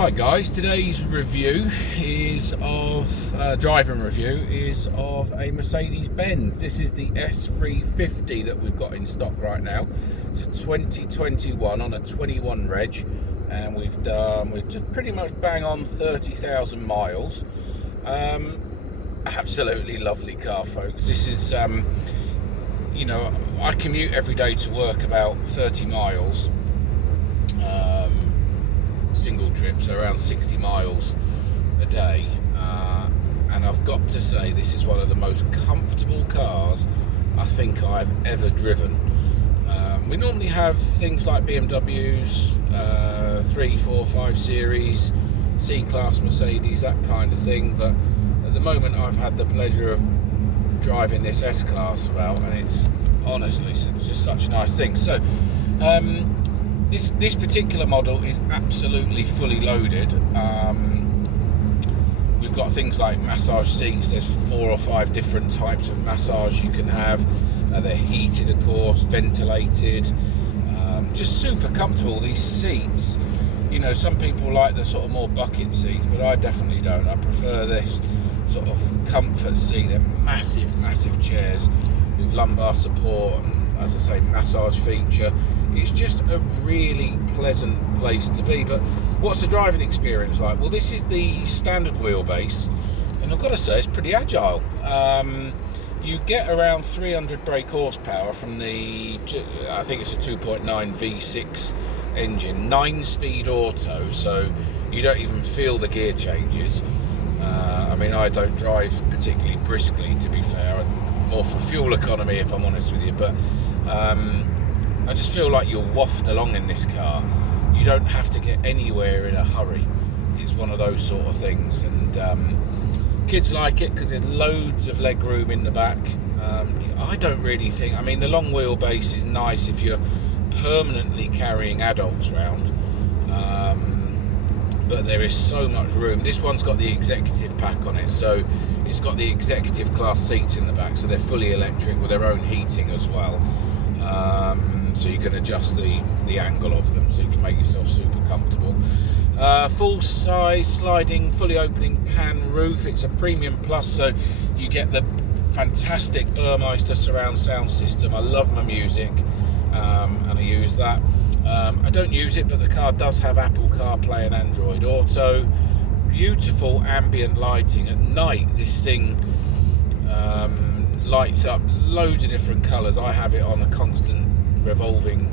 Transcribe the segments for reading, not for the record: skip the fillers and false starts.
Hi guys, today's review is of driving review is of a Mercedes-Benz. This is the S350 that we've got in stock right now. It's a 2021 on a 21 reg, and we've just pretty much bang on 30,000 miles. Absolutely lovely car, folks. This is you know, I commute every day to work about 30 miles. Single trip, so around 60 miles a day, and I've got to say this is one of the most comfortable cars I think I've ever driven. We normally have things like BMWs, 3, 4, 5 Series, C-Class Mercedes, that kind of thing, but at the moment I've had the pleasure of driving this S-Class about, and it's honestly it's just such a nice thing. So This particular model is absolutely fully loaded. We've got things like massage seats. There's 4 or 5 different types of massage you can have. They're heated, of course, ventilated, just super comfortable. These seats, you know, some people like the sort of more bucket seats, but I definitely don't. I prefer this sort of comfort seat. They're massive chairs with lumbar support and, as I say, massage feature. It's just a really pleasant place to be. But what's the driving experience like? Well, this is the standard wheelbase, and I've got to say it's pretty agile. You get around 300 brake horsepower from the, I think it's a 2.9 V6 engine, 9-speed auto, so you don't even feel the gear changes. I mean, I don't drive particularly briskly, to be fair, more for fuel economy if I'm honest with you, but I just feel like you'll waft along in this car. You don't have to get anywhere in a hurry. It's one of those sort of things, and kids like it because there's loads of leg room in the back. I don't really think, I mean, the long wheelbase is nice if you're permanently carrying adults around, but there is so much room. This one's got the executive pack on it, so it's got the executive class seats in the back, so they're fully electric with their own heating as well. So you can adjust the angle of them, so you can make yourself super comfortable. Full size sliding, fully opening pan roof. It's a premium plus, so you get the fantastic Burmeister surround sound system. I love my music, and I use that. I don't use it, but the car does have Apple CarPlay and Android Auto. Beautiful ambient lighting at night. This thing lights up loads of different colours. I have it on a constant revolving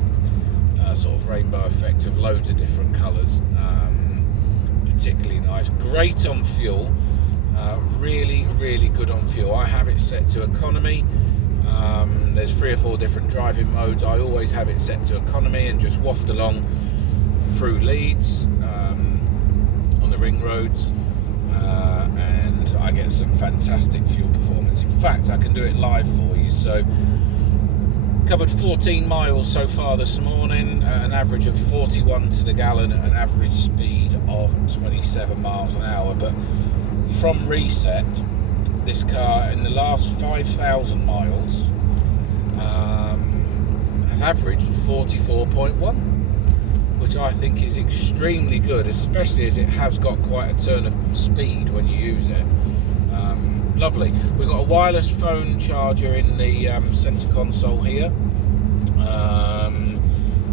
sort of rainbow effect of loads of different colours. Particularly nice. Great on fuel. Really good on fuel. I have it set to economy. There's 3 or 4 different driving modes. I always have it set to economy and just waft along through Leeds on the ring roads, and I get some fantastic fuel performance. In fact, I can do it live for you. So covered 14 miles so far this morning, an average of 41 to the gallon at an average speed of 27 miles an hour. But from reset, this car in the last 5,000 miles has averaged 44.1, which I think is extremely good, especially as it has got quite a turn of speed when you use it. Lovely. We've got a wireless phone charger in the centre console here.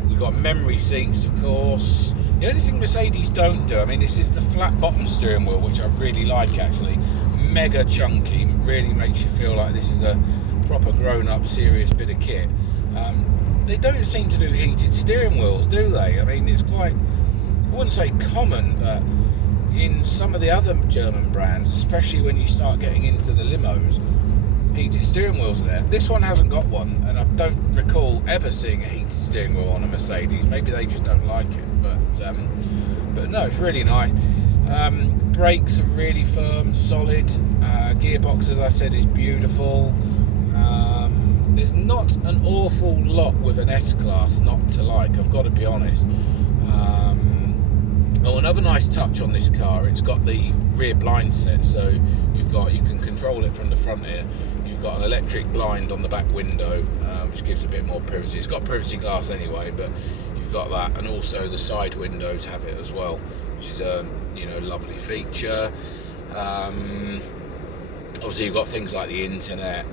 We've got memory seats, of course. The only thing Mercedes don't do, I mean, this is the flat bottom steering wheel, which I really like actually. Mega chunky, really makes you feel like this is a proper grown-up, serious bit of kit. They don't seem to do heated steering wheels, do they? I mean, it's quite, I wouldn't say common, but in some of the other German brands, especially when you start getting into the limos, heated steering wheels there. This one hasn't got one, and I don't recall ever seeing a heated steering wheel on a Mercedes. Maybe they just don't like it, but no, it's really nice. Brakes are really firm, solid. Gearbox, as I said, is beautiful. There's not an awful lot with an S-Class not to like, I've got to be honest. Oh, another nice touch on this car, it's got the rear blind set, so you can control it from the front here. You've got an electric blind on the back window, which gives a bit more privacy. It's got privacy glass anyway, but you've got that, and also the side windows have it as well. which is a lovely feature. Obviously, you've got things like the internet.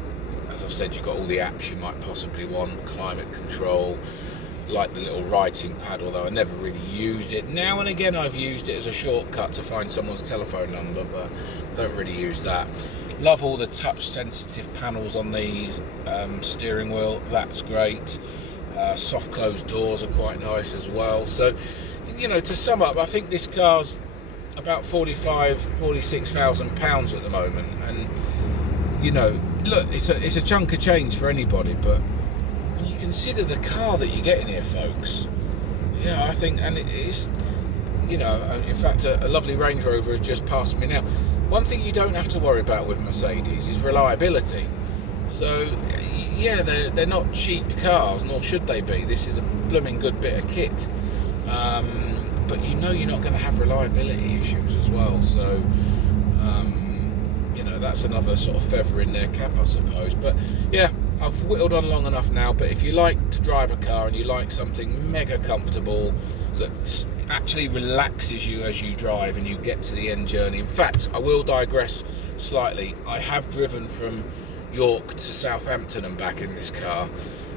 As I've said, you've got all the apps you might possibly want, climate control, like the little writing pad, although I never really use it. Now and again I've used it as a shortcut to find someone's telephone number, but don't really use that. Love all the touch sensitive panels on the steering wheel, that's great. Soft closed doors are quite nice as well. So, to sum up, I think this car's about 46,000 pounds at the moment, and look, it's a chunk of change for anybody, but when you consider the car that you're getting here, folks, I think, and it is, in fact, a lovely Range Rover has just passed me now. One thing you don't have to worry about with Mercedes is reliability. So, they're not cheap cars, nor should they be. This is a blooming good bit of kit. But you're not going to have reliability issues as well. So, that's another sort of feather in their cap, I suppose. But yeah, I've whittled on long enough now. But if you like to drive a car and you like something mega comfortable that actually relaxes you as you drive and you get to the end journey. In fact, I will digress slightly. I have driven from York to Southampton and back in this car,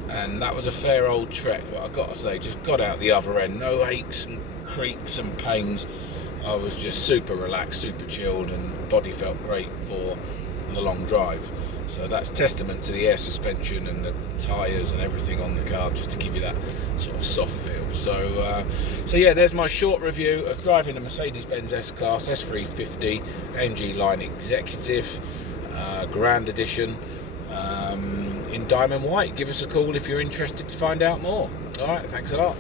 and that was a fair old trek, but I've got to say, just got out the other end, no aches and creaks and pains. I was just super relaxed, super chilled, and body felt great for the long drive. So that's testament to the air suspension and the tyres and everything on the car, just to give you that sort of soft feel. So yeah, there's my short review of driving a Mercedes-Benz S-Class S350 AMG Line Executive Grand Edition in diamond white. Give us a call if you're interested to find out more. All right, thanks a lot.